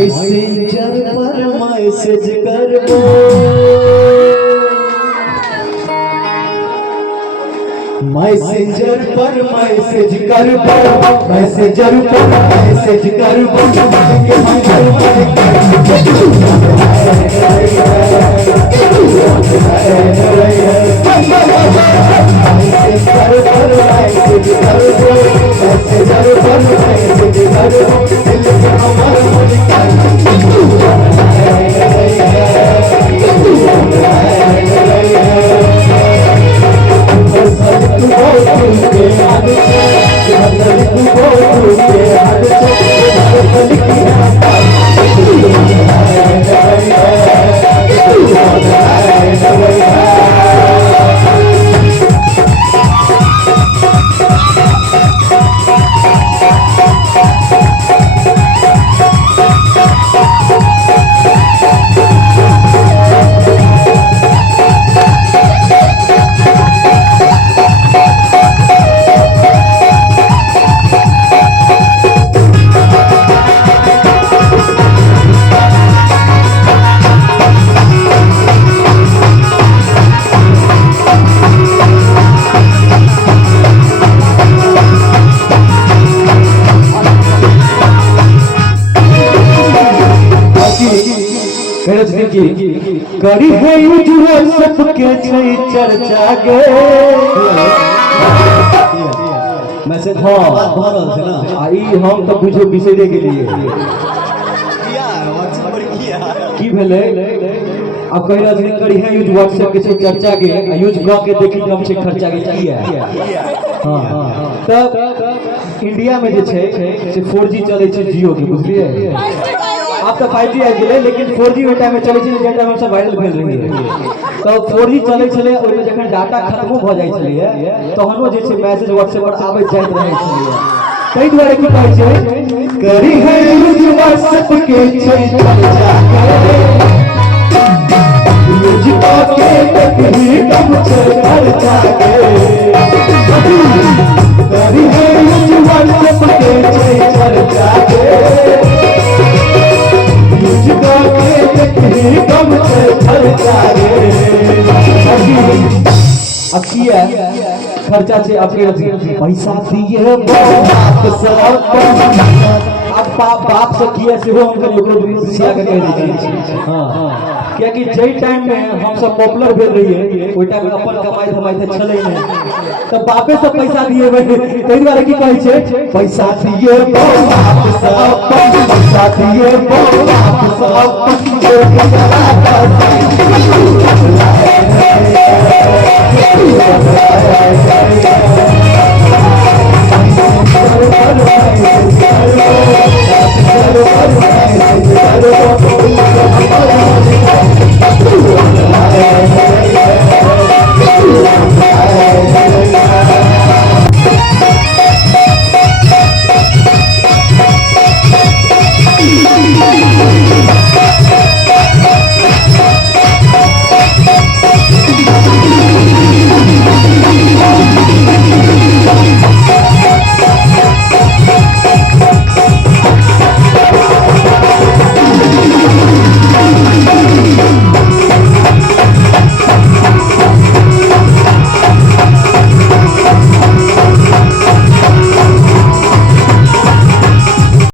messenger पर message करबो, messenger पर मैसेज करबो, मैसेंजर पर मैसेज करबो, करी है उज्जवल सबके चर्चा गे मैसेज हाँ आई हम तो बुझो बिसरे के लिए की भेले अब कह रहा है करी है यूज व्हाट्सएप के चर्चा के यूज ग के देखी हम से खर्चा के किया हां तब इंडिया में जे छे से 4G चले छे जियो के बुझलिए आप तो 5G आ गेले लेकिन 4G ओइ टाइम में चले छे जे टाइम से वायरल भेल रही तो 4G चले छले ओइ में जखन डाटा खत्म भ जाय छले तहनो जे छे मैसेज व्हाट्सएप पर आबै जाइत रहे छले तै दुआरे की कहै छै करी है यूज व्हाट्सएप के छै चर्चा यूज के कभी कम छै खर्चा करी है यूज व्हाट्सएप के छै चर्चा अखिया खर्चा से आपके पैसा दिए बाप से किया से वो हमको सिया के कह दीजिए हां क्या कि जई टाइम में हम सब पॉपुलर भेल रही है ओइ टाइम में अपन कमाई धमाई से चले नहीं तो बापे से पैसा दिए तै दुआरे की कहै छै पैसा दिए बाप से पैसा दिए बाप से